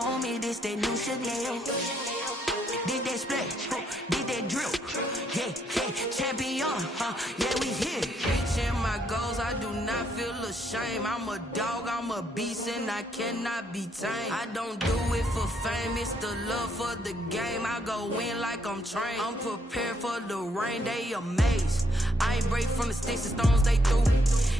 Homie, this that new Chanel. Did that split, did that drill. Yeah, champion, yeah, we here. Reaching my goals, I do not feel ashamed. I'm a dog, I'm a beast, and I cannot be tamed. I don't do it for fame, it's the love for the game. I go in like I'm trained. I'm prepared for the rain, they amazed. I ain't break from the sticks and stones they threw.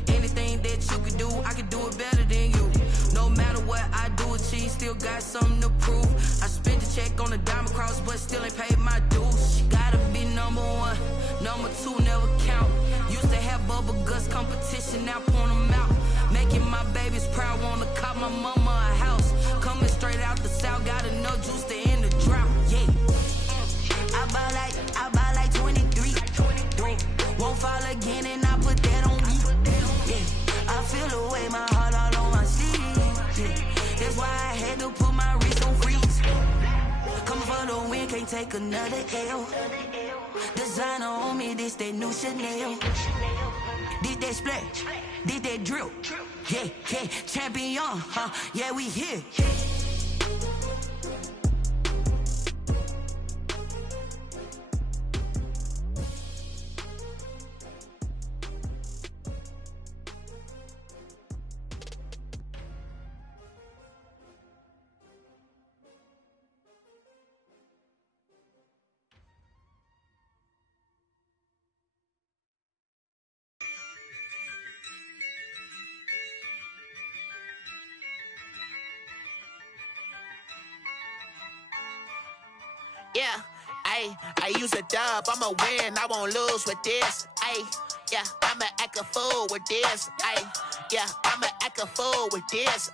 Anything that you can do, I can do it better than you. No matter what I do, achieve, still got something to prove. I spent the check on the diamond cross, but still ain't paid my dues. Gotta be number one, number two never count. Used to have bubble guts competition, now point them out. Making my babies proud, wanna cop my mama a house. Coming straight out the south, got enough juice to end the drought. Yeah, I buy like 23. Won't fall again, and I put that on me. Yeah, I feel the way, my heart all on my sleeve. Yeah, that's why I had to put my wrist on freeze. Coming for the win, can't take another L. Designer on me, this that new Chanel. Did that splash, did that drill. Yeah, champion, yeah, we here. Yeah, I use a dub, I'ma win, I won't lose with this. Yeah, I'ma act a fool with this. Yeah, I'ma act a fool with this.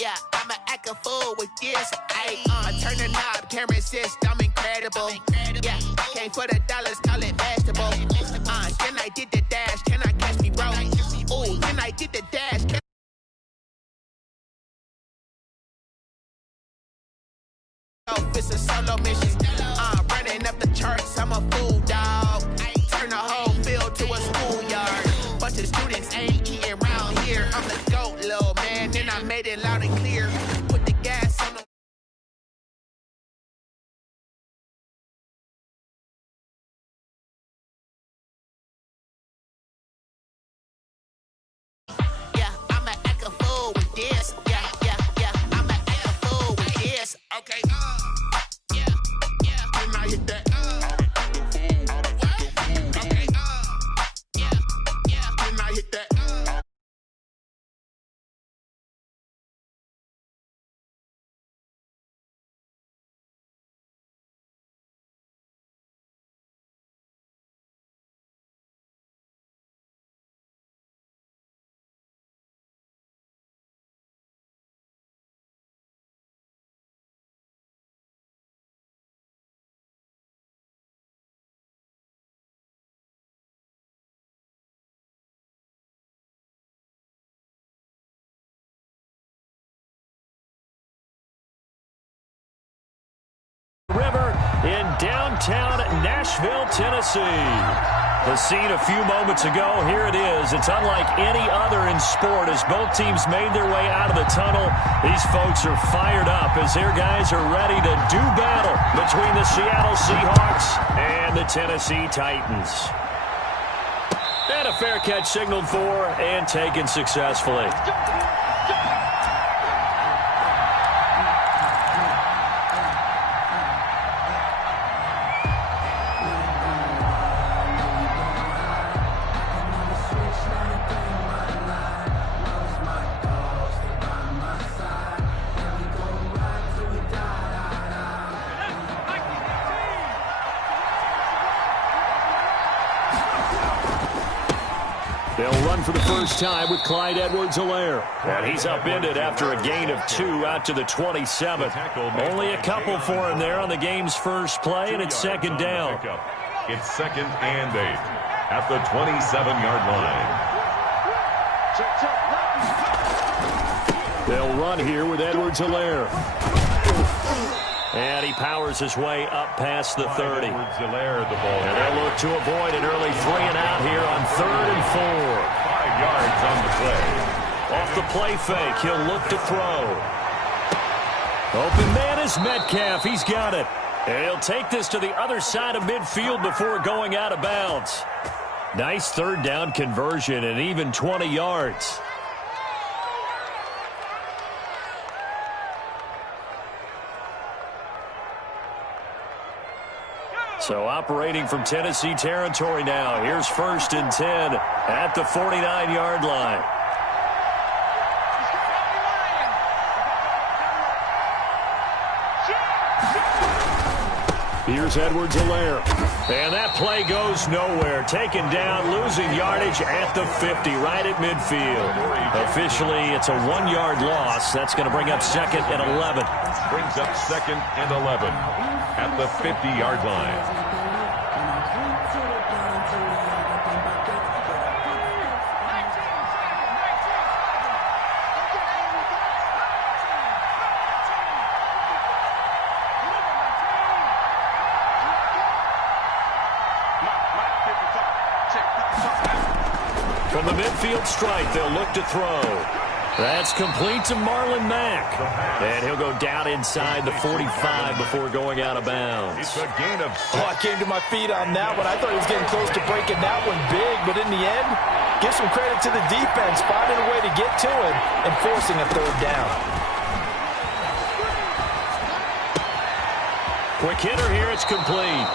Yeah, I'ma act a fool with this. I turn the knob, can't resist, I'm incredible. Yeah, came for the dollars, call it vegetable. Then I did the dash, can I catch me, bro? Ooh, then I did the dash. It's a solo mission. Running up the charts, I'm a fool, dog. Turn the whole field to a schoolyard. Bunch of students ain't eating around here. I'm the GOAT, little man, then I made it loud and clear. Put the gas on the... Yeah, I'ma act a fool with this. Yeah, I'ma act a fool with this. Okay, then I hit that. Okay, then I hit that. River in downtown Nashville, Tennessee. The scene a few moments ago, here it is. It's unlike any other in sport as both teams made their way out of the tunnel. These folks are fired up as their guys are ready to do battle between the Seattle Seahawks and the Tennessee Titans. And a fair catch signaled for and taken successfully. They'll run for the first time with Clyde Edwards-Helaire. And he's upended after a gain of 2 out to the 27. Only a couple for him there on the game's first play, and it's second down. It's 2nd and 8 at the 27-yard line. They'll run here with Edwards-Helaire. And he powers his way up past the 30. And they'll look to avoid an early 3-and-out here on 3rd and 4. 5 yards on the play. Off the play fake, he'll look to throw. Open man is Metcalf. He's got it. And he'll take this to the other side of midfield before going out of bounds. Nice third down conversion and even 20 yards. So operating from Tennessee territory now. Here's 1st and 10 at the 49-yard line. Here's Edwards-Helaire. And that play goes nowhere. Taken down, losing yardage at the 50, right at midfield. Officially, it's a 1-yard loss. That's going to bring up 2nd and 11. Brings up 2nd and 11 at the 50-yard line. From the midfield stripe, they'll look to throw. That's complete to Marlon Mack. And he'll go down inside the 45 before going out of bounds. It's a gain of 6. I came to my feet on that one. I thought he was getting close to breaking that one big, but in the end, give some credit to the defense, finding a way to get to him and forcing a third down. Quick hitter here, it's complete.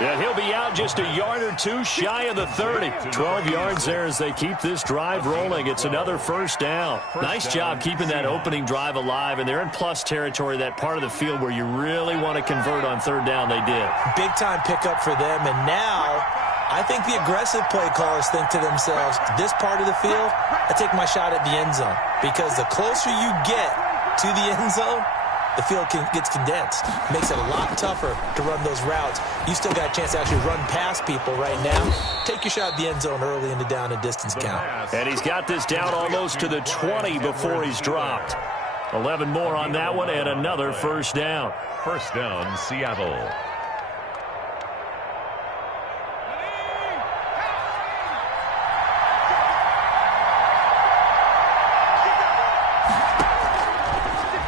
And he'll be out just a yard or two shy of the 30. 12 yards there as they keep this drive rolling. It's another first down. Nice job keeping that opening drive alive, and they're in plus territory, that part of the field where you really want to convert on third down. They did. Big-time pickup for them, and now I think the aggressive play callers think to themselves, this part of the field, I take my shot at the end zone, because the closer you get to the end zone, the field gets condensed. Makes it a lot tougher to run those routes. You still got a chance to actually run past people right now. Take your shot at the end zone early in the down and distance count. And he's got this down almost to the 20 before he's dropped. 11 more on that one and another first down. First down, Seattle.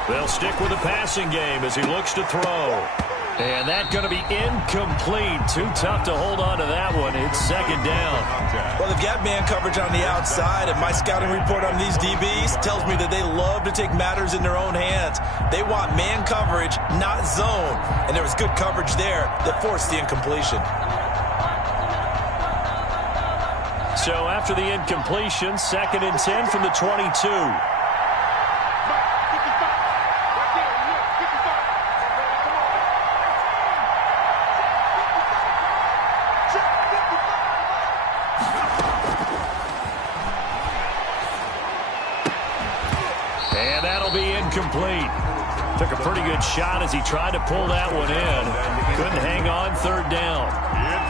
They'll stick with the passing game as he looks to throw. And that's going to be incomplete. Too tough to hold on to that one. It's 2nd down. Well, they've got man coverage on the outside, and my scouting report on these DBs tells me that they love to take matters in their own hands. They want man coverage, not zone. And there was good coverage there that forced the incompletion. So after the incompletion, 2nd and 10 from the 22. Complete. Took a pretty good shot as he tried to pull that one in. Couldn't hang on third down.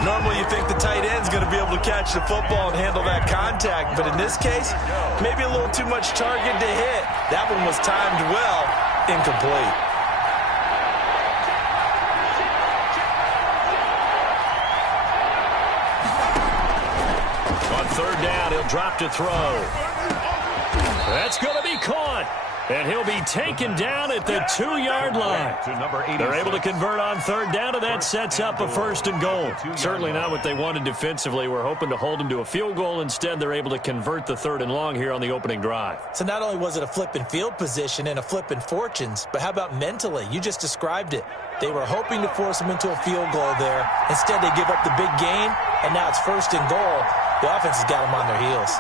Normally you think the tight end's going to be able to catch the football and handle that contact, but in this case, maybe a little too much target to hit. That one was timed well. Incomplete. On third down, he'll drop to throw. That's going to be caught. And he'll be taken down at the 2-yard line. They're able to convert on third down, and that sets up a 1st and goal. Certainly not what they wanted defensively. We're hoping to hold them to a field goal. Instead, they're able to convert the 3rd and long here on the opening drive. So not only was it a flipping field position and a flipping fortunes, but how about mentally? You just described it. They were hoping to force them into a field goal there. Instead, they give up the big gain, and now it's 1st and goal. The offense has got them on their heels.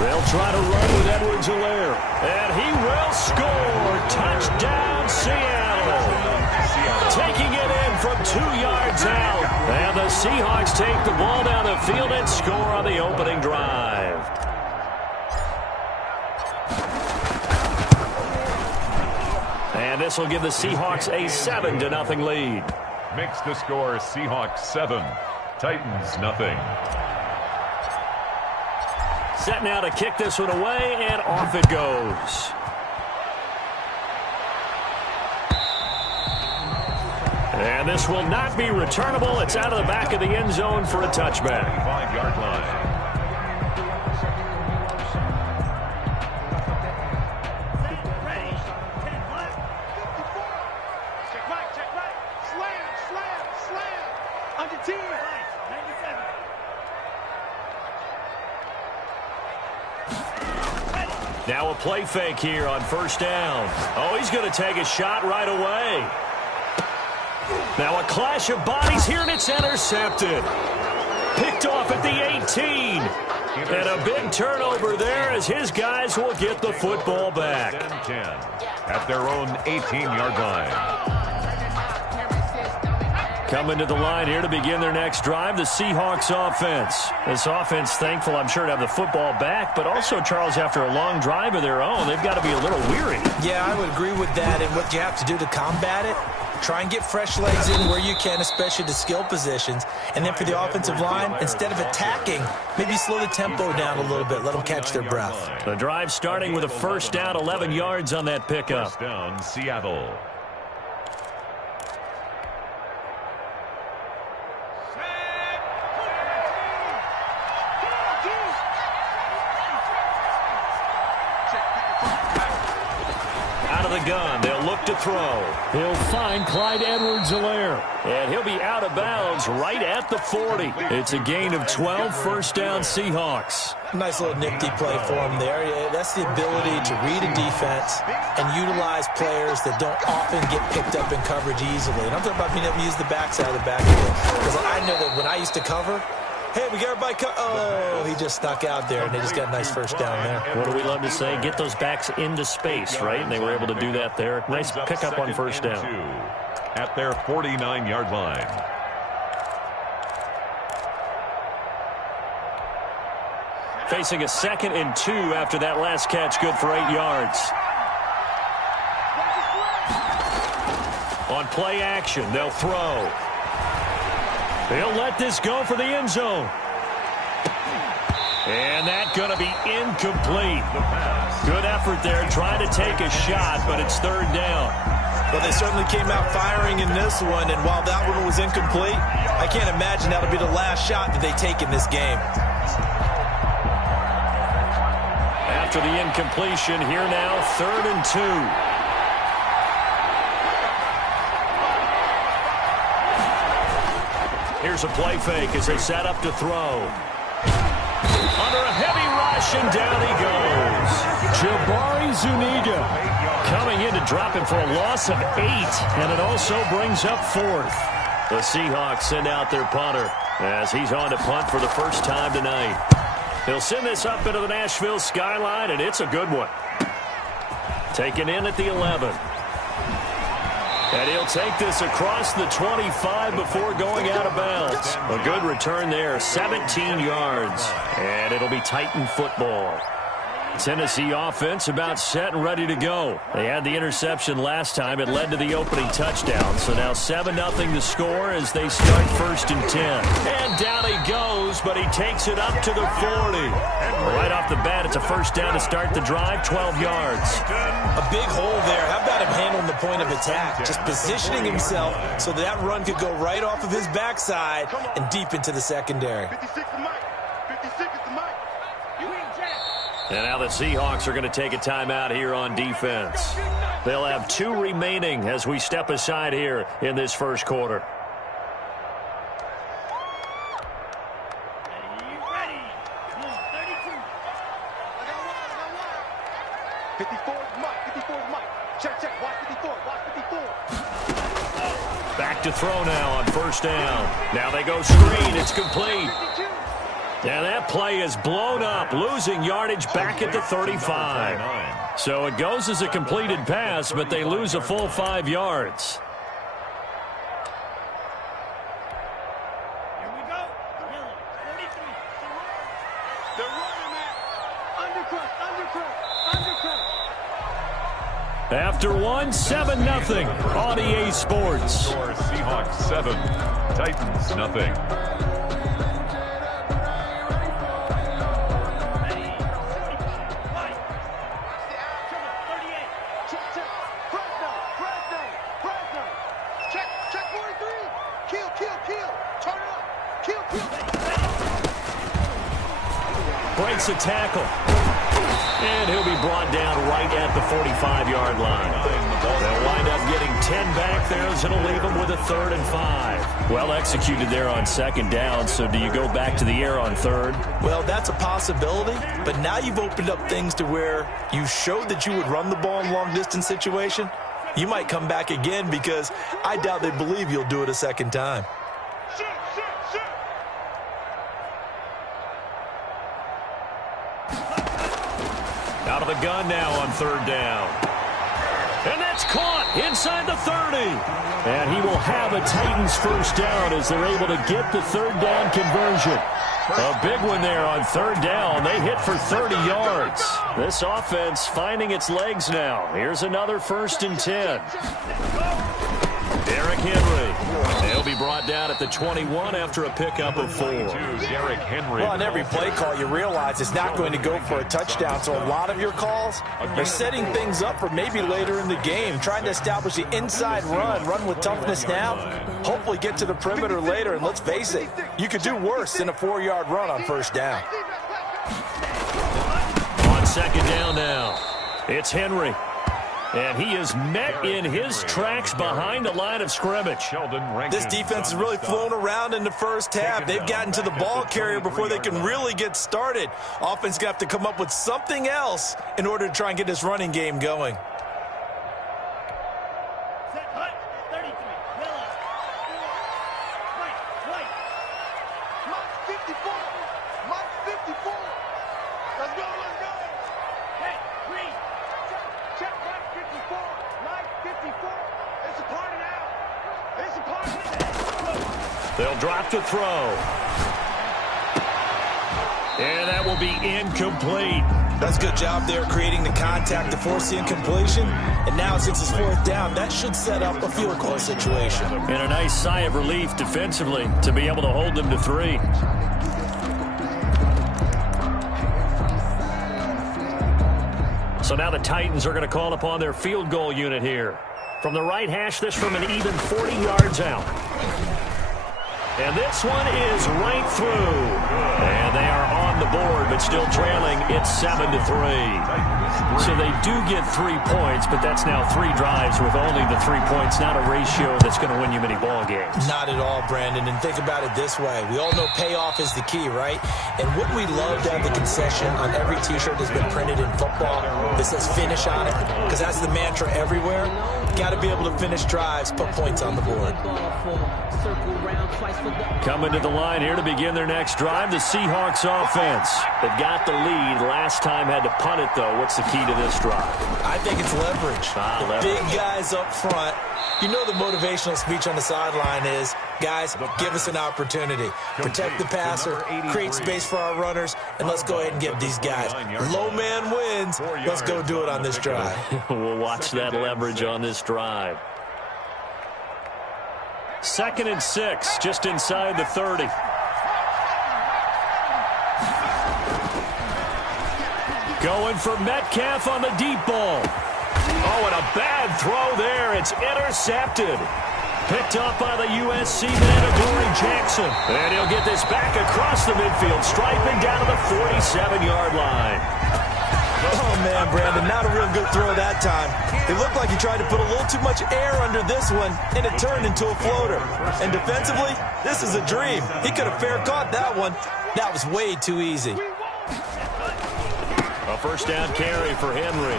They'll try to run with Edwards-Helaire. And he will score. Touchdown, Seattle. Taking it in from 2 yards out. And the Seahawks take the ball down the field and score on the opening drive. And this will give the Seahawks a 7-0 lead. Makes the score Seahawks 7, Titans nothing. Set now to kick this one away, and off it goes. And this will not be returnable. It's out of the back of the end zone for a touchback. 5-yard line. Now a play fake here on first down. Oh, he's going to take a shot right away. Now a clash of bodies here, and it's intercepted. Picked off at the 18. And a big turnover there as his guys will get the football back. 10-10 at their own 18-yard line. Coming to the line here to begin their next drive, the Seahawks offense. This offense, thankful, I'm sure, to have the football back, but also, Charles, after a long drive of their own, they've got to be a little weary. Yeah, I would agree with that, and what you have to do to combat it, try and get fresh legs in where you can, especially the skill positions. And then for the offensive line, instead of attacking, maybe slow the tempo down a little bit. Let them catch their breath. The drive starting with a first down, 11 yards on that pickup. First down, Seattle. Gun. They'll look to throw. He'll find Clyde Edwards-Helaire. And he'll be out of bounds right at the 40. It's a gain of 12, first down Seahawks. Nice little nifty play for him there. That's the ability to read a defense and utilize players that don't often get picked up in coverage easily. And I'm talking about being able to use the backside of the backfield. Because I know that when I used to cover, hey, we got everybody. Oh, he just stuck out there, and they just got a nice first down there. What do we love to say? Get those backs into space, right? And they were able to do that there. Nice pickup on first down. At their 49-yard line. Facing a 2nd and 2 after that last catch, good for 8 yards. On play action, they'll throw. They'll let this go for the end zone. And that's going to be incomplete. Good effort there, trying to take a shot, but it's third down. Well, they certainly came out firing in this one, and while that one was incomplete, I can't imagine that'll be the last shot that they take in this game. After the incompletion, here now, 3rd and 2. Here's a play fake as they set up to throw. Under a heavy rush, and down he goes. Jabari Zuniga coming in to drop him for a loss of 8, and it also brings up 4th. The Seahawks send out their punter as he's on to punt for the first time tonight. He'll send this up into the Nashville skyline, and it's a good one. Taken in at the 11. And he'll take this across the 25 before going out of bounds. A good return there, 17 yards. And it'll be Titan football. Tennessee offense about set and ready to go. They had the interception last time. It led to the opening touchdown. So now 7-0 the score as they start 1st and 10. And down he goes, but he takes it up to the 40. Right off the bat, it's a first down to start the drive, 12 yards. A big hole there. How about him handling the point of attack? Just positioning himself so that run could go right off of his backside and deep into the secondary. 56 is Mike. 56 is the Mike. And now the Seahawks are going to take a timeout here on defense. They'll have 2 remaining as we step aside here in this first quarter. Ready. Come on, 32. I got 54 is Mike. 54 is Mike. Check. Watch 54. Watch 54. Back to throw now on first down. Now they go screen. It's complete. And that play is blown up, losing yardage back at the 35. So it goes as a completed pass, but they lose a full 5 yards. Here we go. 43. They're running that. Undercut. After one, 7-0 on EA Sports. Seahawks 7, Titans nothing. breaks a tackle. And he'll be brought down right at the 45-yard line. They'll wind up getting 10 back there, as it'll leave them with a 3rd and 5. Well executed there on 2nd down, so do you go back to the air on 3rd? Well, that's a possibility, but now you've opened up things to where you showed that you would run the ball in long-distance situation. You might come back again because I doubt they believe you'll do it a 2nd time. Out of the gun now on 3rd down. And that's caught inside the 30. And he will have a Titans 1st down as they're able to get the 3rd down conversion. A big one there on 3rd down. They hit for 30 yards. This offense finding its legs now. Here's another 1st and 10. Derrick Henry. They'll be brought down at the 21 after a pickup of 4. Derrick Henry. Well, on every play call, you realize it's not going to go for a touchdown. So a lot of your calls are setting things up for maybe later in the game, trying to establish the inside run with toughness now, hopefully get to the perimeter later. And let's face it, you could do worse than a 4-yard run on 1st down. On 2nd down now, it's Henry. And he is met in his tracks behind the line of scrimmage. This defense has really flown around in the first half. They've gotten to the ball carrier before they can really get started. Offense going to have to come up with something else in order to try and get this running game going. They'll drop to throw. And that will be incomplete. That's a good job there creating the contact to force the incompletion. And now since it's 4th down, that should set up a field goal situation. And a nice sigh of relief defensively to be able to hold them to 3. So now the Titans are going to call upon their field goal unit here. From the right hash, this from an even 40 yards out. And this one is right through. And they are on the board, but still trailing. It's 7-3. So they do get 3 points, but that's now 3 drives with only the 3 points. Not a ratio that's going to win you many ball games. Not at all, Brandon. And think about it this way. We all know payoff is the key, right? And wouldn't we love to have the concession on every T-shirt that's been printed in football that says finish on it? Because that's the mantra everywhere. Got to be able to finish drives, put points on the board. Coming to the line here to begin their next drive, the Seahawks offense. They've got the lead. Last time had to punt it, though. What's the key to this drive? I think it's leverage. Big guys up front. You know the motivational speech on the sideline is, guys, give us an opportunity. Protect the passer, create space for our runners, and let's go ahead and give these guys. Low man wins. Let's go do it on this drive. We'll watch that leverage on this drive. 2nd and 6, just inside the 30. Going for Metcalf on the deep ball. Oh, and a bad throw there. It's intercepted. Picked up by the USC man, Adoree Jackson. And he'll get this back across the midfield, striping down to the 47-yard line. Oh, man, Brandon, not a real good throw that time. It looked like he tried to put a little too much air under this one, and it turned into a floater. And defensively, this is a dream. He could have fair caught that one. That was way too easy. A 1st down carry for Henry.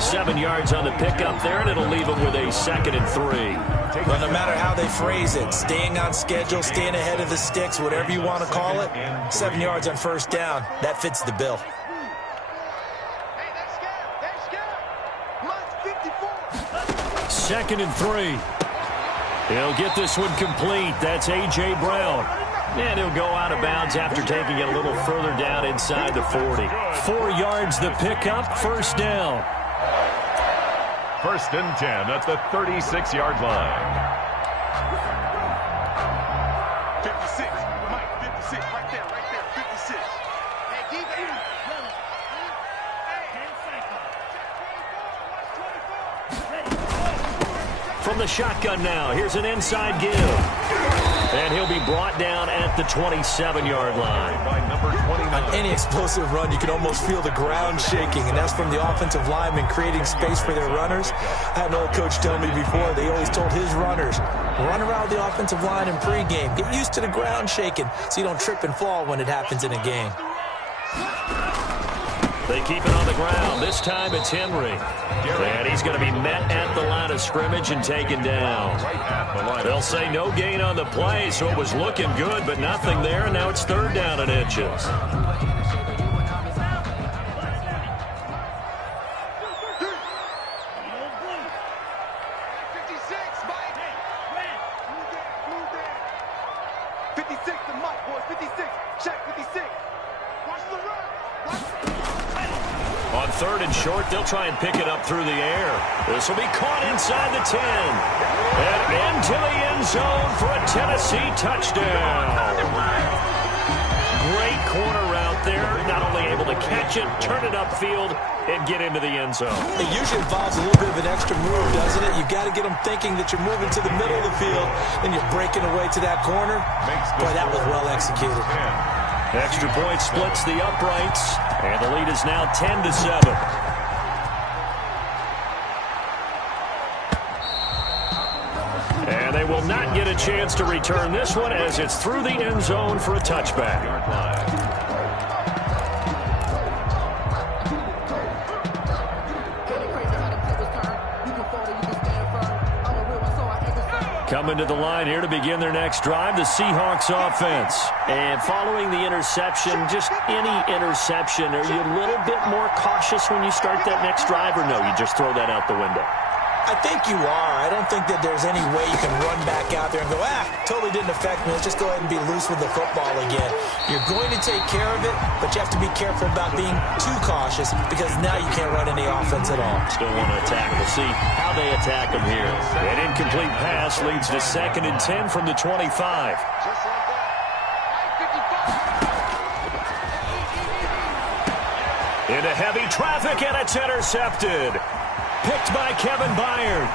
7 yards on the pickup there, and it'll leave him with a 2nd and 3. Well, no matter how they phrase it, staying on schedule, staying ahead of the sticks, whatever you want to call it, 7 yards on 1st down, that fits the bill. Second and 3. He'll get this one complete. That's A.J. Brown. And he'll go out of bounds after taking it a little further down inside the 40. 4 yards the pickup, 1st down. 1st and 10 at the 36-yard line. 56, Mike, 56, right there, 56. Hey, keep it. from the shotgun now. Here's an inside give. And he'll be brought down at the 27-yard line. On any explosive run, you can almost feel the ground shaking, and that's from the offensive linemen creating space for their runners. I had an old coach tell me before, they always told his runners, run around the offensive line in pregame. Get used to the ground shaking so you don't trip and fall when it happens in a game. They keep it on the ground. This time it's Henry. And he's going to be met at the line of scrimmage and taken down. They'll say no gain on the play, so it was looking good, but nothing there, and now it's 3rd down and inches. On 3rd and short, they'll try and pick it up through the air. This will be caught inside the 10. And into the end zone for a Tennessee touchdown. Great corner route there. Not only able to catch it, turn it upfield, and get into the end zone. It usually involves a little bit of an extra move, doesn't it? You've got to get them thinking that you're moving to the middle of the field, and you're breaking away to that corner. Boy, that was well executed. Extra point splits the uprights, and the lead is now 10-7. And they will not get a chance to return this one as it's through the end zone for a touchback. Coming to the line here to begin their next drive, the Seahawks offense. And following the interception, just any interception, are you a little bit more cautious when you start that next drive, or no, you just throw that out the window? I think you are. I don't think that there's any way you can run back out there and go, totally didn't affect me. Let's just go ahead and be loose with the football again. You're going to take care of it, but you have to be careful about being too cautious because now you can't run any offense at all. Still want to attack. We'll see how they attack them here. An incomplete pass leads to 2nd and 10 from the 25. Into heavy traffic, and it's intercepted. Picked by Kevin Byard.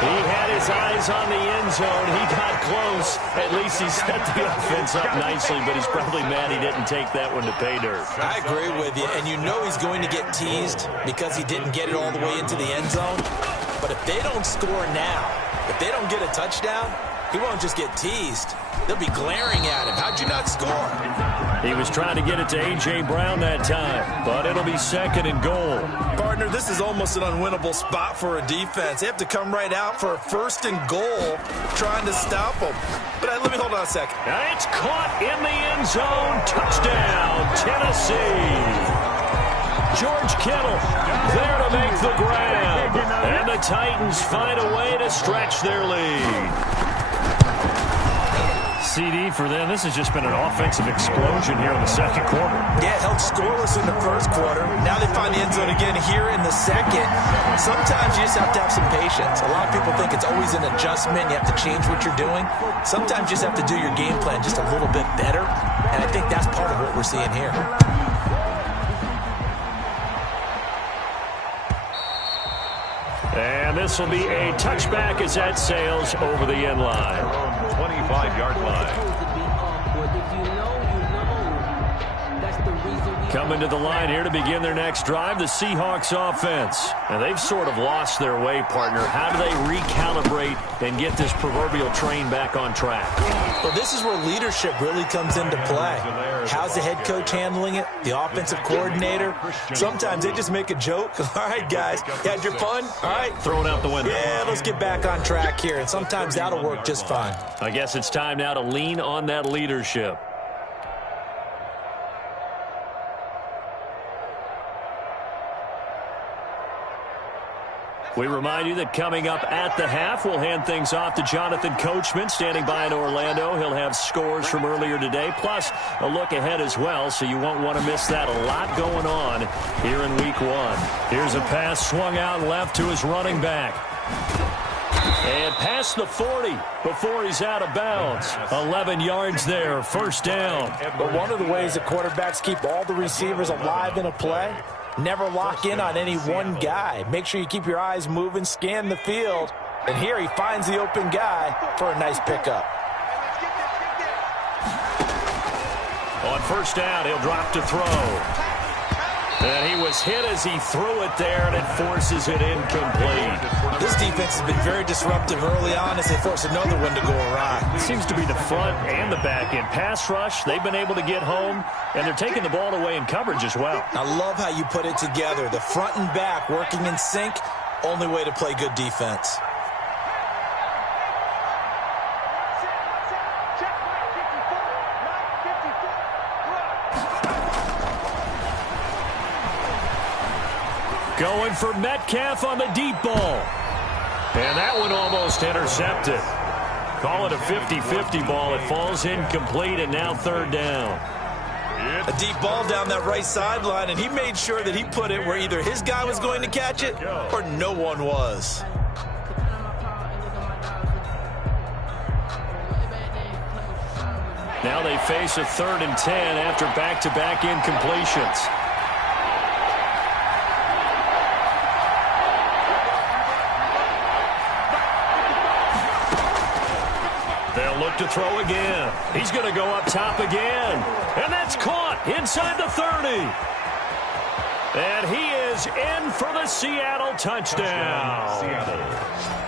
He had his eyes on the end zone. He got close. At least he set the offense up nicely, but he's probably mad he didn't take that one to pay dirt. I agree with you, and you know he's going to get teased because he didn't get it all the way into the end zone. But if they don't score now, if they don't get a touchdown, he won't just get teased. They'll be glaring at him. How'd you not score? He was trying to get it to A.J. Brown that time, but it'll be 2nd and goal. Partner, this is almost an unwinnable spot for a defense. They have to come right out for a 1st and goal trying to stop them. But let me hold on a second. Now it's caught in the end zone. Touchdown, Tennessee. George Kittle there to make the grab. And the Titans find a way to stretch their lead. CD for them. This has just been an offensive explosion here in the 2nd quarter. Yeah, it held scoreless in the 1st quarter. Now they find the end zone again here in the 2nd. Sometimes you just have to have some patience. A lot of people think it's always an adjustment. You have to change what you're doing. Sometimes you just have to do your game plan just a little bit better. And I think that's part of what we're seeing here. And this will be a touchback as that sails over the end line. 25-yard line. Coming to the line here to begin their next drive, the Seahawks offense. And they've sort of lost their way, partner. How do they recalibrate and get this proverbial train back on track? Well, this is where leadership really comes into play. How's the head coach handling it? The offensive coordinator? Sometimes they just make a joke. All right, guys, you had your fun? All right. Throw it out the window. Yeah, let's get back on track here. And sometimes that'll work just fine. I guess it's time now to lean on that leadership. We remind you that coming up at the half, we'll hand things off to Jonathan Coachman standing by in Orlando. He'll have scores from earlier today, plus a look ahead as well, so you won't want to miss that. A lot going on here in Week 1. Here's a pass swung out left to his running back. And past the 40 before he's out of bounds. 11 yards there, 1st down. But one of the ways that quarterbacks keep all the receivers alive in a play Never lock in on any one guy. Make sure you keep your eyes moving, scan the field. And here he finds the open guy for a nice pickup. On first down, he'll drop to throw. And he was hit as he threw it there, and it forces it incomplete. This defense has been very disruptive early on as they force another one to go awry. It seems to be the front and the back end. Pass rush, they've been able to get home, and they're taking the ball away in coverage as well. I love how you put it together. The front and back working in sync, only way to play good defense. Going for Metcalf on the deep ball. And that one almost intercepted. Call it a 50-50 ball. It falls incomplete, and now third down. A deep ball down that right sideline, and he made sure that he put it where either his guy was going to catch it or no one was. Now they face a 3rd and 10 after back-to-back incompletions. They'll look to throw again. He's going to go up top again. And that's caught inside the 30. And he is in for the Seattle touchdown.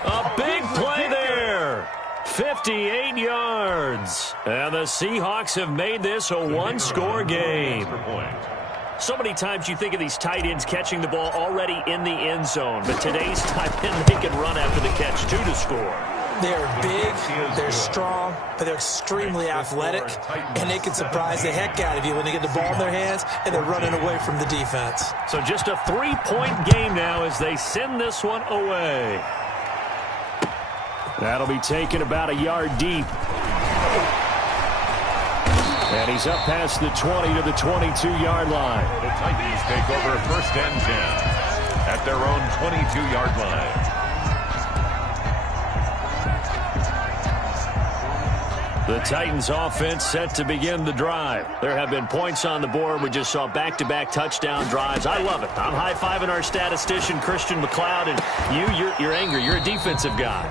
A big play there. 58 yards. And the Seahawks have made this a one-score game. So many times you think of these tight ends catching the ball already in the end zone. But today's tight end, they can run after the catch, too, to score. They're big, they're strong, but they're extremely athletic, and they can surprise the heck out of you when they get the ball in their hands and they're running away from the defense. So just a 3-point game now as they send this one away. That'll be taken about a yard deep. And he's up past the 20 to the 22-yard line. The Titans take over 1st and 10 at their own 22-yard line. The Titans offense set to begin the drive. There have been points on the board. We just saw back-to-back touchdown drives. I love it. I'm high-fiving our statistician, Christian McLeod, and you're angry. You're a defensive guy.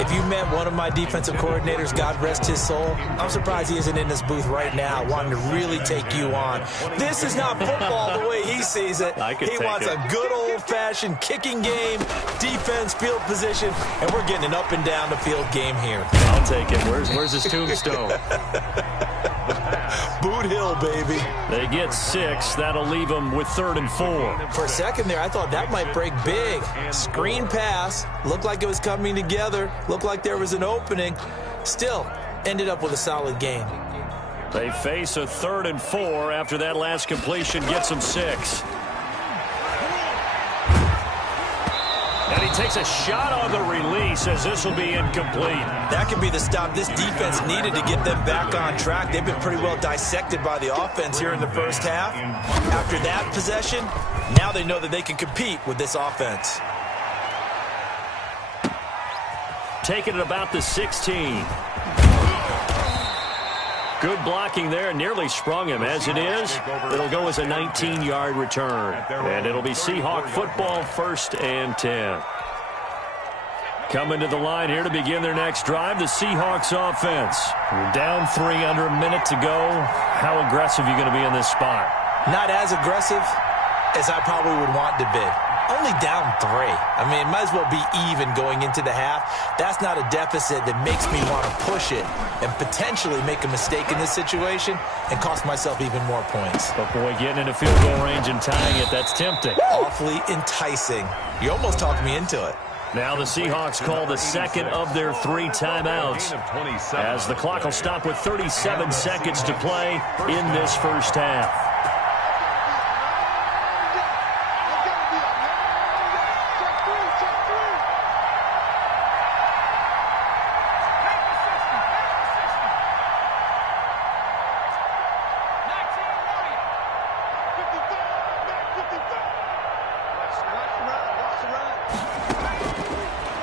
If you met one of my defensive coordinators, God rest his soul, I'm surprised he isn't in this booth right now wanting to really take you on. This is not football the way he sees it. He wants a good old-fashioned kicking game, defense, field position, and we're getting an up-and-down the field game here. I'll take it. Where's his tombstone? Boot Hill, baby. They get 6. That'll leave them with 3rd and 4. For a second there, I thought that might break big. Screen pass. Looked like it was coming together. Looked like there was an opening. Still, ended up with a solid game. They face a 3rd and 4 after that last completion gets them 6. And he takes a shot on the release as this will be incomplete. That could be the stop this defense needed to get them back on track. They've been pretty well dissected by the offense here in the first half. After that possession, now they know that they can compete with this offense. Taking it about the 16. Good blocking there, nearly sprung him. As it is, it'll go as a 19-yard return. And it'll be Seahawk football, 1st and 10. Coming to the line here to begin their next drive, the Seahawks offense. We're down 3, under a minute to go. How aggressive are you going to be in this spot? Not as aggressive as I probably would want to be. Only down 3. I mean, it might as well be even going into the half. That's not a deficit that makes me want to push it and potentially make a mistake in this situation and cost myself even more points. But boy, getting into field goal range and tying it, that's tempting. Awfully enticing. You almost talked me into it. Now the Seahawks call the second of their 3 timeouts as the clock will stop with 37 seconds to play in this first half.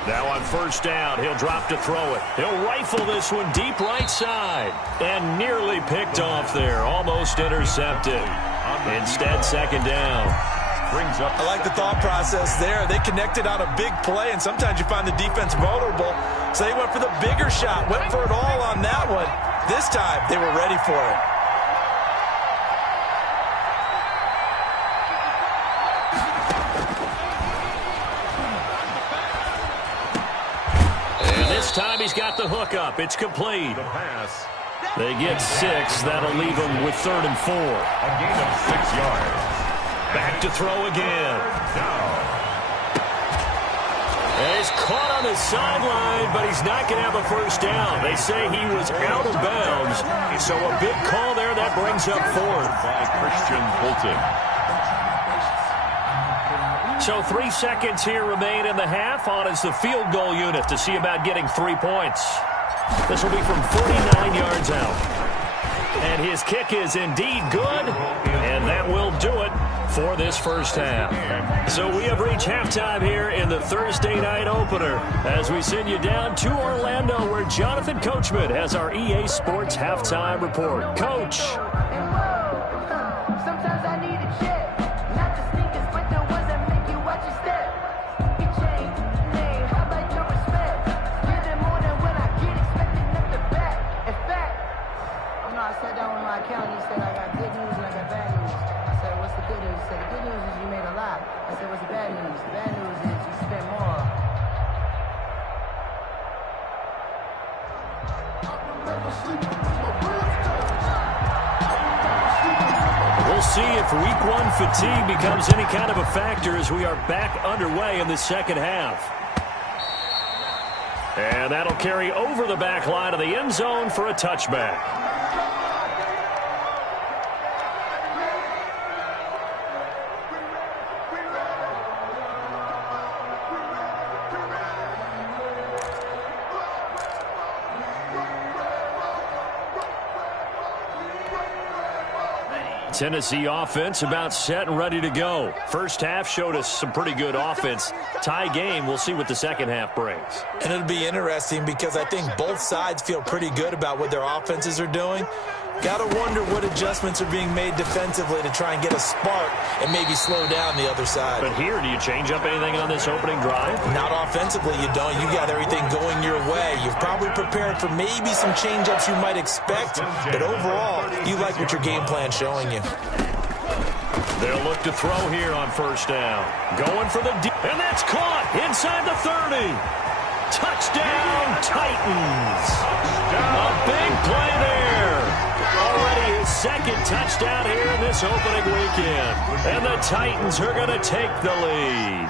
Now on first down, he'll drop to throw it. He'll rifle this one deep right side. And nearly picked off there. Almost intercepted. Instead, second down. brings up... I like the thought process there. They connected on a big play, and sometimes you find the defense vulnerable. So they went for the bigger shot, went for it all on that one. This time, they were ready for it. And this time he's got the hook up. It's complete. The pass. They get 6. That'll leave them with 3rd and 4. A gain of 6 yards. Back to throw again. Down. And he's caught on the sideline, but he's not going to have a first down. They say he was out of bounds. So a big call there. That brings up 4th. By Christian Fulton. So 3 seconds here remain in the half. On is the field goal unit to see about getting 3 points. This will be from 49 yards out. And his kick is indeed good, and that will do it for this first half. So we have reached halftime here in the Thursday night opener as we send you down to Orlando where Jonathan Coachman has our EA Sports halftime report. Coach. We'll see if week 1 fatigue becomes any kind of a factor as we are back underway in the second half. And that'll carry over the back line of the end zone for a touchback. Tennessee offense about set and ready to go. First half showed us some pretty good offense. Tie game, we'll see what the second half brings. And it'll be interesting because I think both sides feel pretty good about what their offenses are doing. Got to wonder what adjustments are being made defensively to try and get a spark and maybe slow down the other side. But here, do you change up anything on this opening drive? Not offensively, you don't. You got everything going your way. You've probably prepared for maybe some change-ups you might expect, but overall, you like what your game plan's showing you. They'll look to throw here on first down. Going for the deep, and that's caught inside the 30. Touchdown, Titans. A big play there. Already his second touchdown here in this opening weekend. And the Titans are going to take the lead.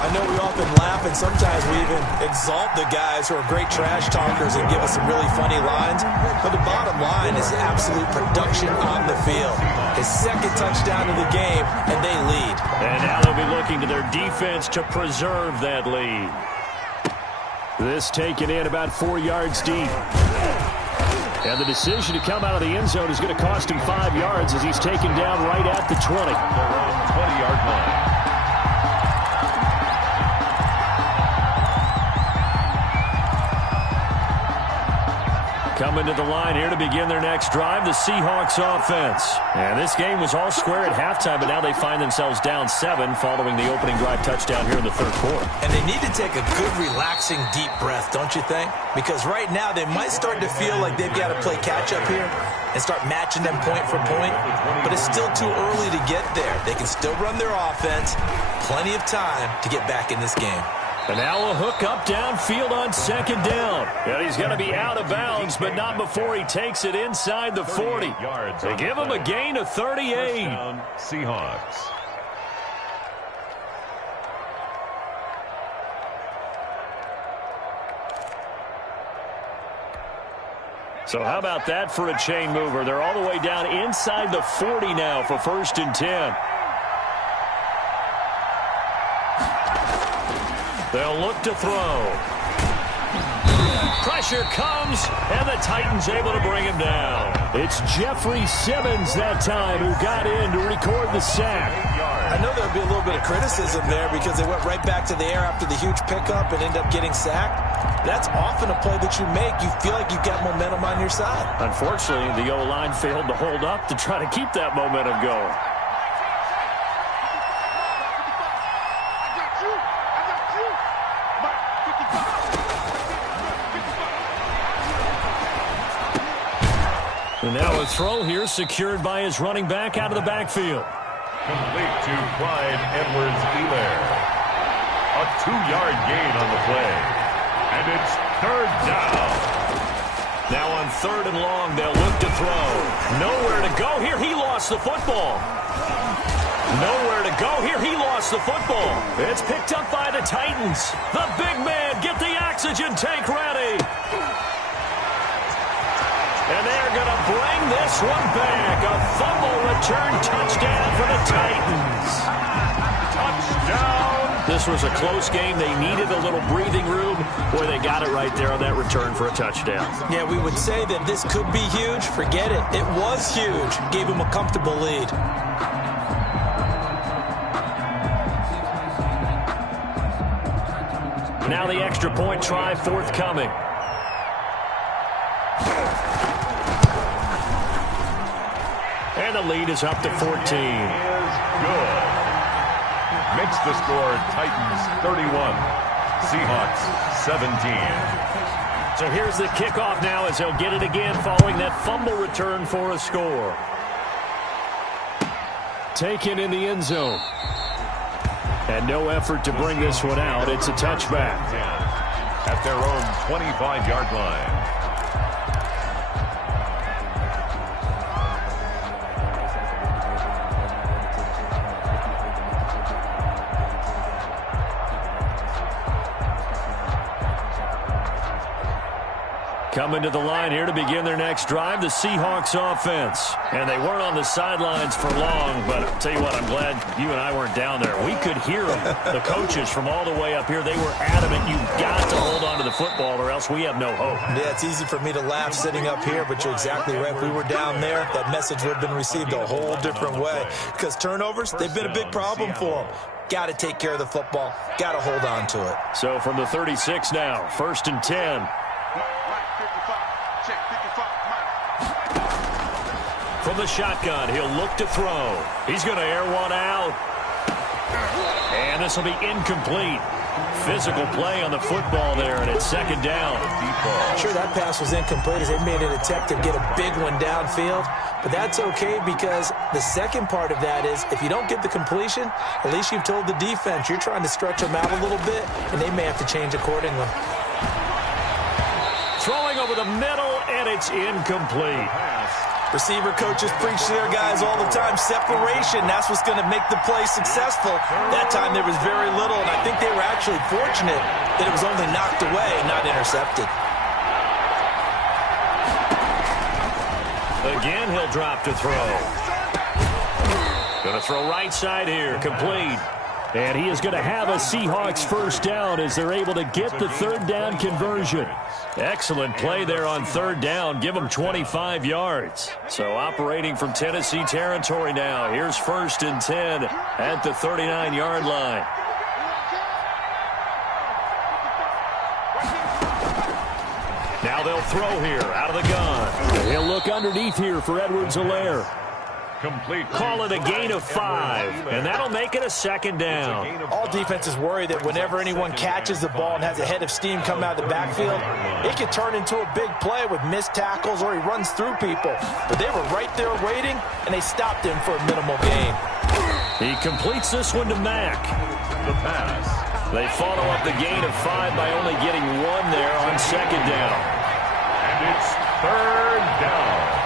I know we often laugh, and sometimes we even exalt the guys who are great trash talkers and give us some really funny lines. But the bottom line is absolute production on the field. His second touchdown of the game, and they lead. And now they'll be looking to their defense to preserve that lead. This taken in about 4 yards deep. And the decision to come out of the end zone is going to cost him 5 yards as he's taken down right at the 20. Their own 20-yard line. Coming to the line here to begin their next drive, the Seahawks offense. And this game was all square at halftime, but now they find themselves down 7 following the opening drive touchdown here in the third quarter. And they need to take a good, relaxing, deep breath, don't you think? Because right now they might start to feel like they've got to play catch-up here and start matching them point for point. But it's still too early to get there. They can still run their offense. Plenty of time to get back in this game. And now a hook up downfield on second down. And he's going to be out of bounds, but not before he takes it inside the 40. They give him a gain of 38. Down, Seahawks. So how about that for a chain mover? They're all the way down inside the 40 now for 1st and 10. They'll look to throw. Pressure comes, and the Titans able to bring him down. It's Jeffrey Simmons that time who got in to record the sack. I know there'll be a little bit of criticism there because they went right back to the air after the huge pickup and ended up getting sacked. That's often a play that you make. You feel like you've got momentum on your side. Unfortunately, the O-line failed to hold up to try to keep that momentum going. And now a throw here secured by his running back out of the backfield. Complete to Clyde Edwards-Helaire. A 2-yard gain on the play. And it's third down. Now on 3rd and long, they'll look to throw. Nowhere to go here. He lost the football. Nowhere to go here. He lost the football. It's picked up by the Titans. The big man, get the oxygen tank ready. And they're going to bring this one back. A fumble return touchdown for the Titans. Touchdown. This was a close game. They needed a little breathing room. Boy, they got it right there on that return for a touchdown. Yeah, we would say that this could be huge. Forget it. It was huge. Gave him a comfortable lead. Now the extra point try forthcoming. And the lead is up to 14. Is good. Makes the score Titans 31, Seahawks 17. So here's the kickoff now as they'll get it again following that fumble return for a score. Taken in the end zone. And no effort to bring this one out. It's a touchback. At their own 25-yard line. Coming to the line here to begin their next drive, the Seahawks offense. And they weren't on the sidelines for long, but I'll tell you what, I'm glad you and I weren't down there. We could hear them, the coaches from all the way up here. They were adamant, you've got to hold on to the football or else we have no hope. Yeah, it's easy for me to laugh sitting up here, but you're exactly right. If we were down there, that message would have been received a whole different way. Because turnovers, they've been a big problem for them. Got to take care of the football. Got to hold on to it. So from the 36 now, 1st and 10. From the shotgun, he'll look to throw. He's going to air one out. And this will be incomplete. Physical play on the football there, and it's 2nd down. Sure, that pass was incomplete as they made an attempt to get a big one downfield. But that's okay because the second part of that is if you don't get the completion, at least you've told the defense you're trying to stretch them out a little bit, and they may have to change accordingly. Throwing over the middle, and it's incomplete. Receiver coaches preach to their guys all the time. Separation, that's what's going to make the play successful. That time there was very little, and I think they were actually fortunate that it was only knocked away and not intercepted. Again, he'll drop to throw. Going to throw right side here, complete. And he is going to have a Seahawks 1st down as they're able to get the 3rd down conversion. Excellent play there on 3rd down. Give them 25 yards. So operating from Tennessee territory now. Here's 1st and 10 at the 39-yard line. Now they'll throw here out of the gun. He'll look underneath here for Edwards-Helaire. Complete. Call it a gain of 5, and that'll make it a 2nd down. All defenses worry that whenever anyone catches the ball and has a head of steam come out of the backfield, it could turn into a big play with missed tackles or he runs through people. But they were right there waiting, and they stopped him for a minimal gain. He completes this one to Mack. The pass. They follow up the gain of 5 by only getting 1 there on 2nd down. And it's 3rd down.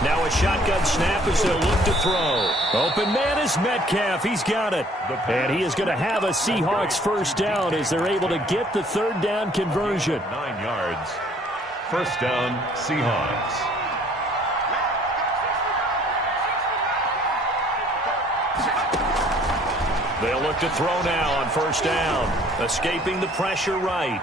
Now a shotgun snap as they'll look to throw. Open man is Metcalf. He's got it. And he is going to have a Seahawks 1st down as they're able to get the 3rd down conversion. 9 yards. 1st down, Seahawks. They'll look to throw now on 1st down. Escaping the pressure right.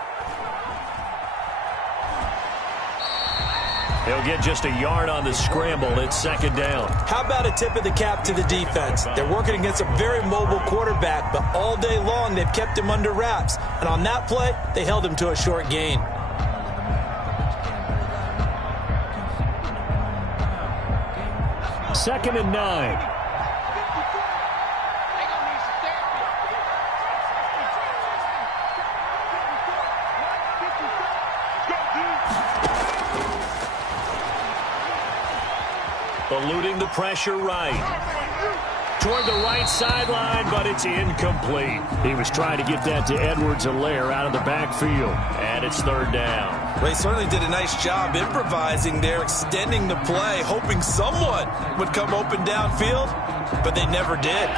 He'll get just a yard on the scramble. It's 2nd down. How about a tip of the cap to the defense? They're working against a very mobile quarterback, but all day long they've kept him under wraps. And on that play, they held him to a short gain. Second and 9. Eluding the pressure right. Toward the right sideline, but it's incomplete. He was trying to get that to Edwards-Helaire out of the backfield. And it's third down. Well, he certainly did a nice job improvising there, extending the play, hoping someone would come open downfield, but they never did.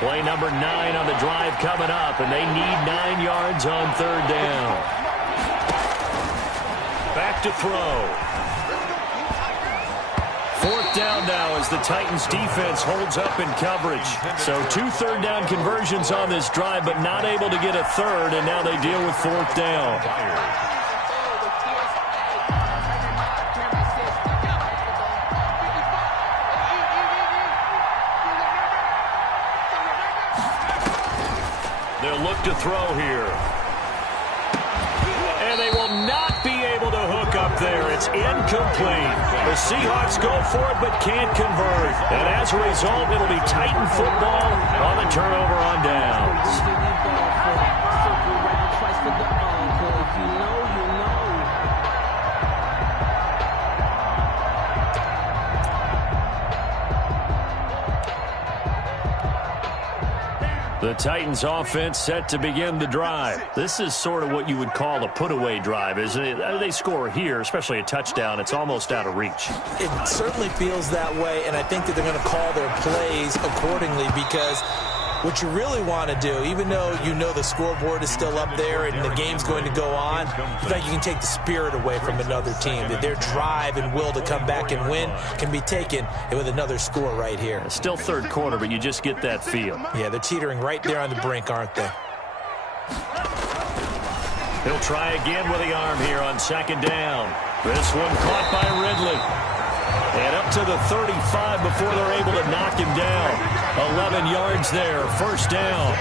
Play number 9 on the drive coming up, and they need 9 yards on third down. Back to throw. Fourth down now as the Titans defense holds up in coverage. So 2 third-down conversions on this drive, but not able to get a third, and now they deal with fourth down. They'll look to throw here. And they will not be able to hook up there. It's incomplete. The Seahawks go for it but can't convert. And as a result, it'll be Titan football on the turnover on downs. The Titans offense set to begin the drive. This is sort of what you would call a put-away drive, isn't it? They score here, especially a touchdown. It's almost out of reach. It certainly feels that way, and I think that they're going to call their plays accordingly because what you really want to do, even though you know the scoreboard is still up there and the game's going to go on, you think you can take the spirit away from another team. That their drive and will to come back and win can be taken with another score right here. It's still third quarter, but you just get that feel. Yeah, they're teetering right there on the brink, aren't they? He'll try again with the arm here on second down. This one caught by Ridley. And up to the 35 before they're able to knock him down. 11 yards there, first down.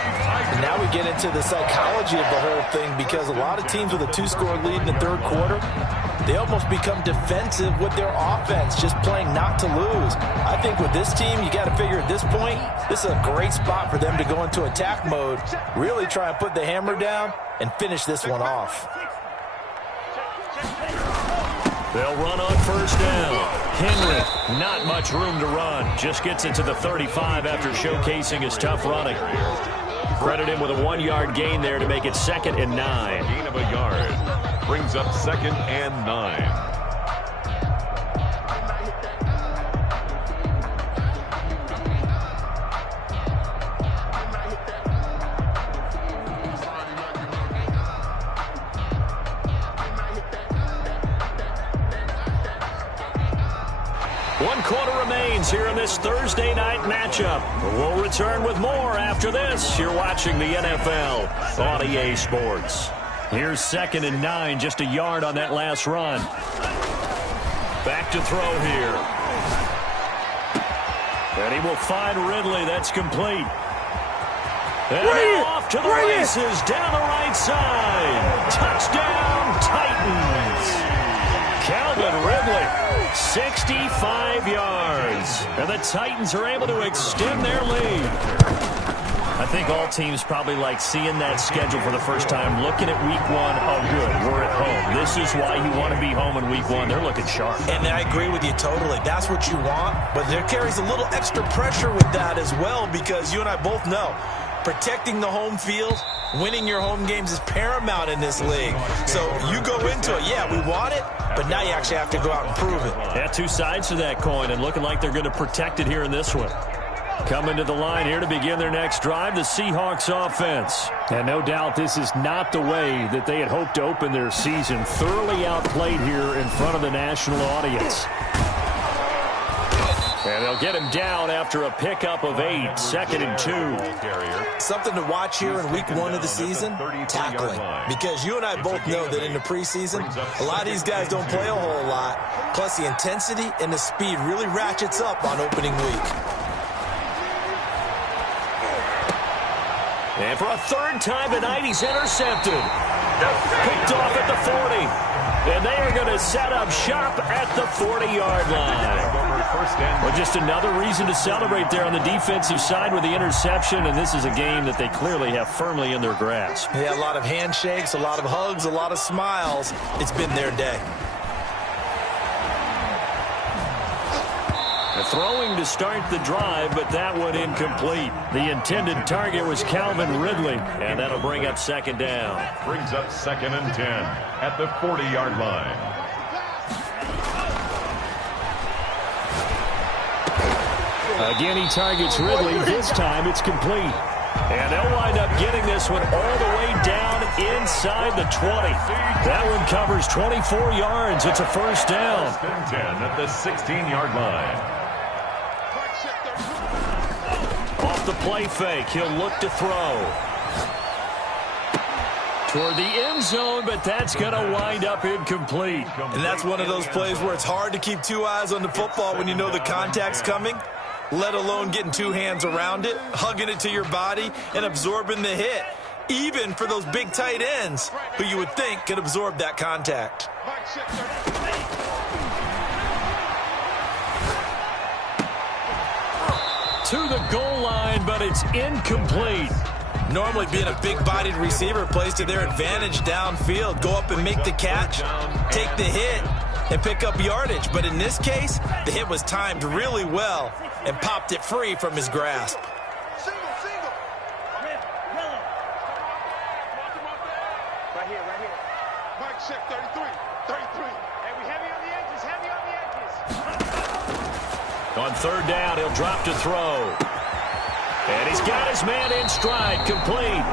And now we get into the psychology of the whole thing because a lot of teams with a 2-score lead in the third quarter, they almost become defensive with their offense, just playing not to lose. I think with this team, you got to figure at this point, this is a great spot for them to go into attack mode, really try and put the hammer down and finish this one off. They'll run on first down. Henry, not much room to run. Just gets it to the 35 after showcasing his tough running. Credit him with a 1-yard gain there to make it 2nd and 9. Gain of a yard. Brings up 2nd and 9. One quarter remains here in this Thursday night matchup. We'll return with more after this. You're watching the NFL on EA Sports. Here's 2nd and 9, just a yard on that last run. Back to throw here. And he will find Ridley. That's complete. And off to the races down the right side. Touchdown, Titans. Calvin Ridley, 65 yards. And the Titans are able to extend their lead. I think all teams probably like seeing that schedule for the first time, looking at week 1. Oh, good, we're at home. This is why you want to be home in week 1. They're looking sharp. And I agree with you totally. That's what you want. But there carries a little extra pressure with that as well because you and I both know protecting the home field, winning your home games is paramount in this league. So you go into it, yeah, we want it, but now you actually have to go out and prove it. Yeah, 2 sides to that coin, and looking like they're going to protect it here in this one. Coming to the line here to begin their next drive, the Seahawks offense. And no doubt this is not the way that they had hoped to open their season. Thoroughly outplayed here in front of the national audience. And they'll get him down after a pickup of 8, 2nd and 2. Something to watch here in week 1 of the season, tackling. Because you and I both know that in the preseason, a lot of these guys don't play a whole lot. Plus the intensity and the speed really ratchets up on opening week. And for a 3rd time tonight, he's intercepted. Picked off at the 40. And they are going to set up shop at the 40-yard line. Well, just another reason to celebrate there on the defensive side with the interception, and this is a game that they clearly have firmly in their grasp. Yeah, a lot of handshakes, a lot of hugs, a lot of smiles. It's been their day. A throwing to start the drive, but that one incomplete. The intended target was Calvin Ridley, and that'll bring up second down. Brings up 2nd and 10 at the 40-yard line. Again, he targets Ridley. This time it's complete. And they'll wind up getting this one all the way down inside the 20. That one covers 24 yards. It's a first down. 1st and 10 at the 16-yard line. Off the play fake, he'll look to throw. Toward the end zone, but that's going to wind up incomplete. And that's one of those plays where it's hard to keep two eyes on the football when you know the contact's coming, let alone getting two hands around it, hugging it to your body, and absorbing the hit, even for those big tight ends who you would think could absorb that contact. To the goal line, but it's incomplete. Normally being a big-bodied receiver plays to their advantage downfield. Go up and make the catch, take the hit, and pick up yardage. But in this case, the hit was timed really well and popped it free from his grasp. Single. Right here. Mike check 33. Hey, we heavy on the edges. On third down, he'll drop to throw. And he's got his man in stride, complete.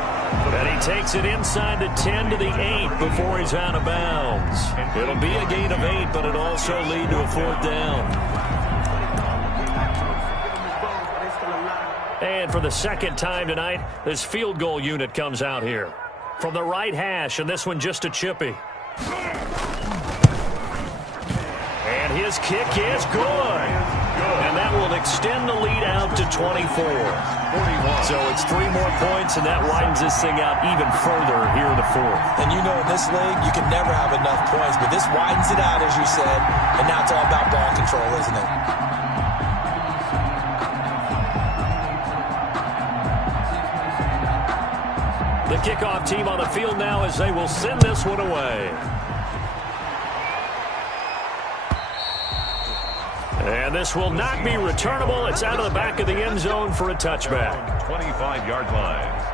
And he takes it inside the 10 to the 8 before he's out of bounds. It'll be a gain of 8, but it'll also lead to a fourth down. And for the second time tonight, this field goal unit comes out here. From the right hash, and this one just a chippy. And his kick is good. And that will extend the lead out to 24. So it's 3 more points, and that widens this thing out even further here in the fourth. And you know in this league, you can never have enough points, but this widens it out, as you said, and now it's all about ball control, isn't it? The kickoff team on the field now as they will send this one away. And this will not be returnable. It's out of the back of the end zone for a touchback. 25-yard line.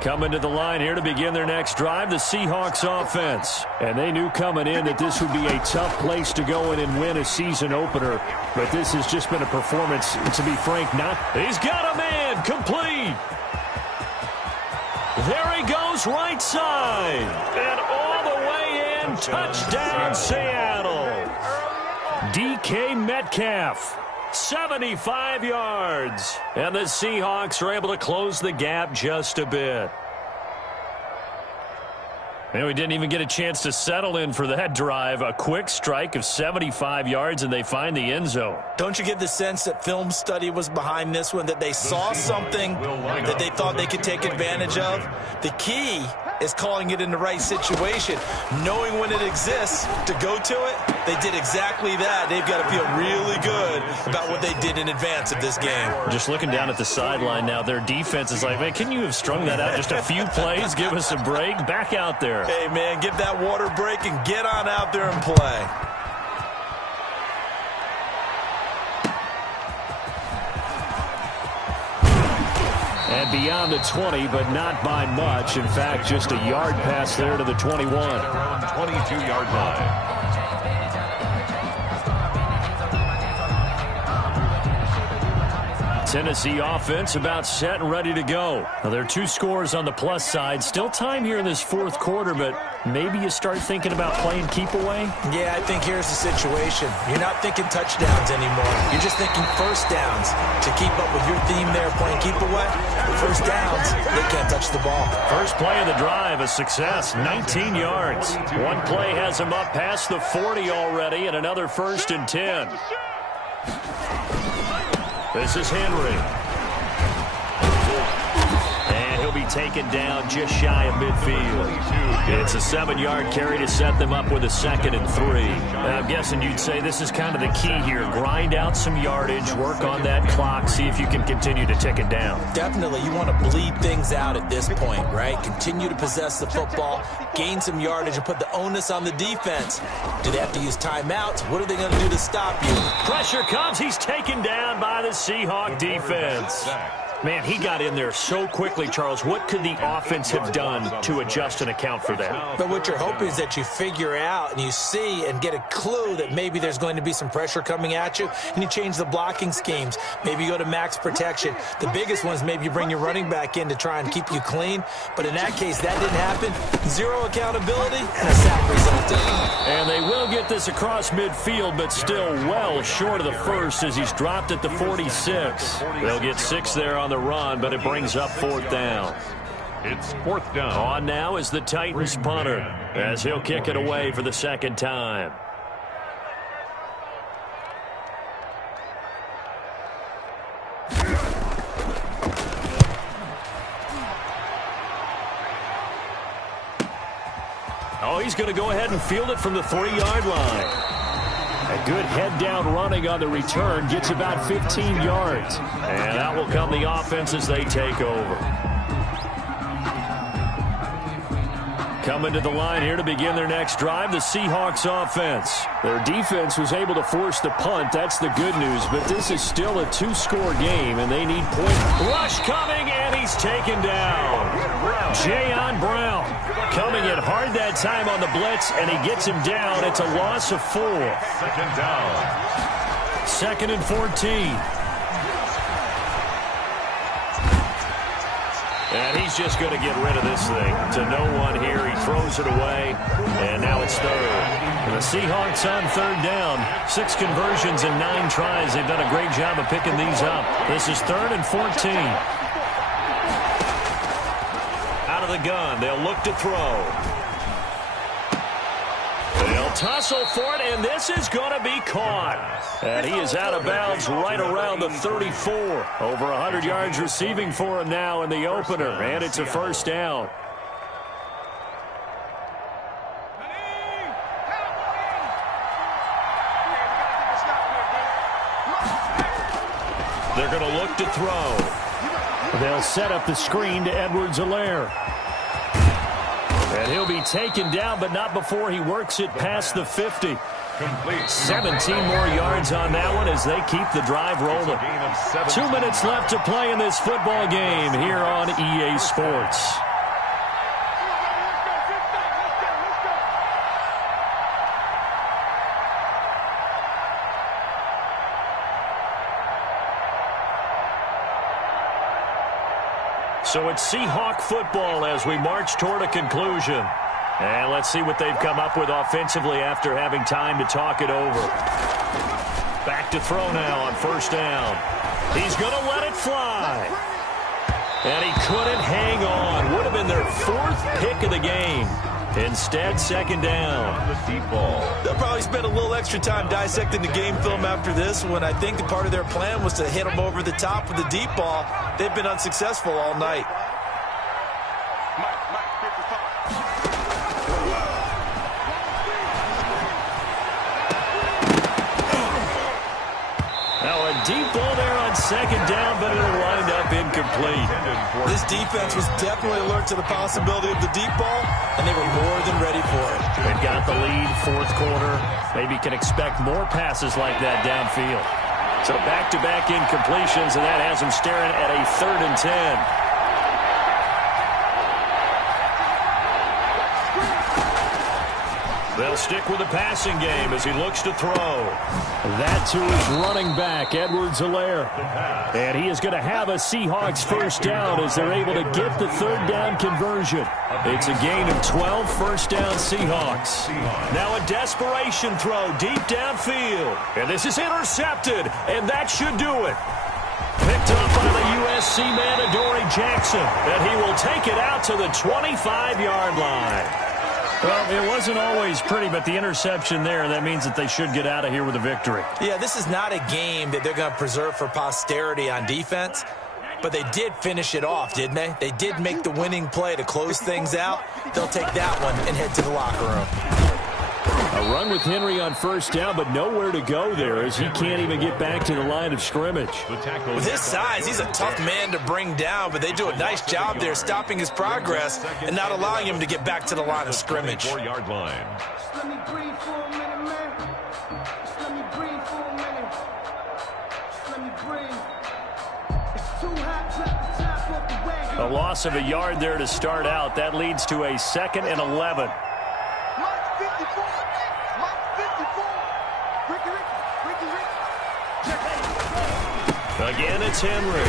Coming to the line here to begin their next drive, the Seahawks offense. And they knew coming in that this would be a tough place to go in and win a season opener. But this has just been a performance, to be frank, not. He's got a man, complete. There he goes, right side. And all the way in, touchdown Seattle. DK Metcalf. 75 yards. And the Seahawks are able to close the gap just a bit. And we didn't even get a chance to settle in for that drive. A quick strike of 75 yards, and they find the end zone. Don't you get the sense that film study was behind this one, that they saw something that they thought they could take advantage of? The key is calling it in the right situation, knowing when it exists to go to it. They did exactly that. They've got to feel really good about what they did in advance of this game. Just looking down at the sideline now, their defense is like, man, can you have strung that out just a few plays? Give us a break. Back out there. Hey, man, give that water break and get on out there and play. And beyond the 20, but not by much. In fact, just a yard pass there to the 21. 22-yard line. Tennessee offense about set and ready to go. Now, there are 2 scores on the plus side. Still time here in this fourth quarter, but maybe you start thinking about playing keep away? Yeah, I think here's the situation. You're not thinking touchdowns anymore. You're just thinking first downs. To keep up with your theme there, playing keep away, first downs, they can't touch the ball. First play of the drive, a success, 19 yards. One play has him up past the 40 already, and another 1st and 10. This is Henry. And he'll be taken down just shy of midfield. It's a 7-yard carry to set them up with a 2nd and 3. I'm guessing you'd say this is kind of the key here. Grind out some yardage, work on that clock, see if you can continue to tick it down. Definitely. You want to bleed things out at this point, right? Continue to possess the football, gain some yardage, and put the onus on the defense. Do they have to use timeouts? What are they going to do to stop you? Pressure comes. He's taken down by the Seahawk defense. Man, he got in there so quickly, Charles. What could the offense have done to adjust and account for that? But what you're hoping is that you figure out and you see and get a clue that maybe there's going to be some pressure coming at you, and you change the blocking schemes. Maybe you go to max protection. The biggest one is maybe you bring your running back in to try and keep you clean. But in that case, that didn't happen. Zero accountability, and a sack resulted. And they will get this across midfield, but still well short of the first as he's dropped at the 46. They'll get 6 there on the run, but it brings up 4th down. It's 4th down. On now is the Titans punter as he'll kick it away for the 2nd time. Oh, he's going to go ahead and field it from the 3-yard line. A good head-down running on the return gets about 15 yards. And out will come the offense as they take over. Coming to the line here to begin their next drive, the Seahawks offense. Their defense was able to force the punt. That's the good news. But this is still a 2-score game, and they need points. Rush coming, and he's taken down. Jayon Brown coming in hard that time on the blitz, and he gets him down. It's a loss of 4. 2nd down. 2nd and 14. And he's just going to get rid of this thing to no one here. He throws it away, and now it's 3rd. And the Seahawks on 3rd down. 6 conversions and 9 tries. They've done a great job of picking these up. This is 3rd and 14. Out of the gun. They'll look to throw. They'll tussle for it, and this is going to be caught. And he is out of bounds right around the 34. Over 100 yards receiving for him now in the opener, and it's a 1st down. They're going to look to throw. They'll set up the screen to Edwards-Helaire. And he'll be taken down, but not before he works it past the 50. 17 more yards on that one as they keep the drive rolling. 2 minutes left to play in this football game here on EA Sports. So it's Seahawk football as we march toward a conclusion. And let's see what they've come up with offensively after having time to talk it over. Back to throw now on 1st down. He's going to let it fly. And he couldn't hang on. Would have been their 4th pick of the game. Instead, 2nd down. The deep ball. They'll probably spend a little extra time dissecting the game film after this when I think the part of their plan was to hit them over the top with the deep ball. They've been unsuccessful all night. Now a deep ball there on 2nd down, but it'll wind up incomplete. This defense was definitely alert to the possibility of the deep ball, and they were more than ready for it. They've got the lead, 4th quarter. Maybe can expect more passes like that downfield. So back-to-back incompletions, and that has them staring at a 3rd and 10. They'll stick with the passing game as he looks to throw. That to his running back, Edwards-Helaire. And he is going to have a Seahawks 1st down as they're able to get the 3rd down conversion. It's a gain of 12, 1st down Seahawks. Now a desperation throw deep downfield. And this is intercepted, and that should do it. Picked up by the USC man, Adoree Jackson. And he will take it out to the 25-yard line. Well, it wasn't always pretty, but the interception there, that means that they should get out of here with a victory. Yeah, this is not a game that they're going to preserve for posterity on defense. But they did finish it off, didn't they? They did make the winning play to close things out. They'll take that one and head to the locker room. A run with Henry on first down, but nowhere to go there as he can't even get back to the line of scrimmage. With his size, he's a tough man to bring down, but they do a nice job there stopping his progress and not allowing him to get back to the line of scrimmage. 4-yard line. Just let me breathe for a minute, man. Just let me breathe for a minute. Just let me breathe. It's too hot, drop the top off the wagon. A loss of a yard there to start out. That leads to a 2nd and 11. Mike 54. Mike 54. Ricky. Again, it's Henry.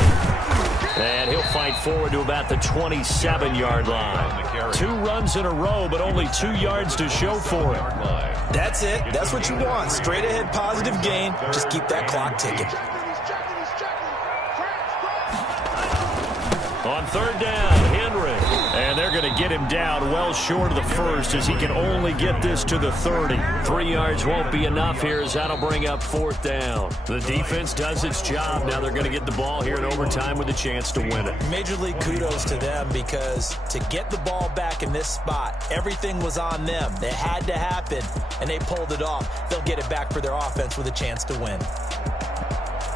And he'll fight forward to about the 27-yard line. 2 runs in a row, but only 2 yards to show for it. That's it. That's what you want. Straight ahead positive gain. Just keep that clock ticking. On 3rd down, Henry. And they're going to get him down well short of the first as he can only get this to the 30. 3 yards won't be enough here as that'll bring up 4th down. The defense does its job. Now they're going to get the ball here in overtime with a chance to win it. Major League kudos to them because to get the ball back in this spot, everything was on them. It had to happen, and they pulled it off. They'll get it back for their offense with a chance to win.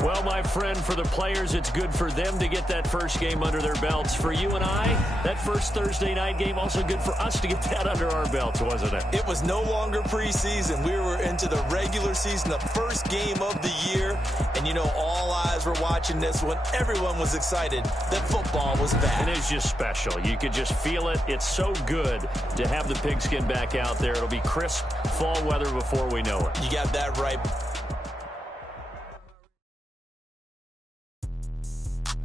Well, my friend, for the players, it's good for them to get that first game under their belts. For you and I, that first Thursday night game, also good for us to get that under our belts, wasn't it? It was no longer preseason. We were into the regular season, the first game of the year. And, you know, all eyes were watching this one. Everyone was excited that football was back. It is just special. You could just feel it. It's so good to have the pigskin back out there. It'll be crisp fall weather before we know it. You got that right.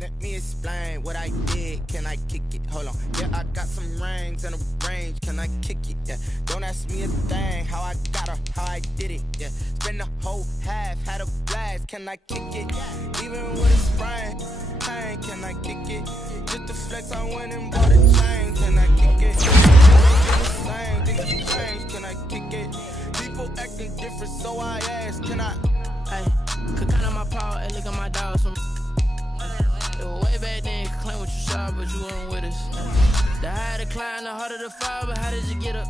Let me explain what I did. Can I kick it? Hold on. Yeah, I got some rings and a range. Can I kick it? Yeah. Don't ask me a thing. How I got her, how I did it. Yeah. Spend the whole half, had a blast. Can I kick it? Even with a sprain, pain. Can I kick it? Just to flex, I went and bought a chain. Can I kick it? Can I kick it? People acting different, so I asked. Can I? Hey, could count on my power and look at my dogs from. Way back then, could claim what you saw, but you weren't with us. The higher the climb, the harder the fall, but how did you get up?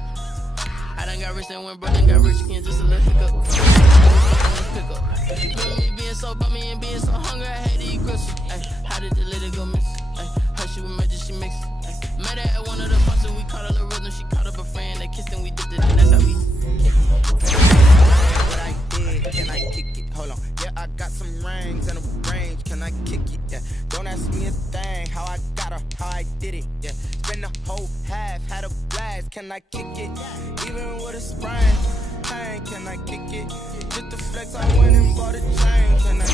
I done got rich and went broke and got rich again, just a little hiccup. Remember me being so bummy and being so hungry, I had to eat grits. How did the lady go miss? Her she was magic, she mixed. Met her at one of the functions, we caught her the rhythm, she caught up a friend, they kissed and we did it, and that's how we what I did, can I kick it? Hold on. Yeah, I got some rings and a range. Can I kick it? Yeah. Don't ask me a thing. How I got her, how I did it. Yeah. Spend the whole half, had a blast. Can I kick it? Even with a sprain, pain. Can I kick it? Just to flex, I went and bought a chain. Can I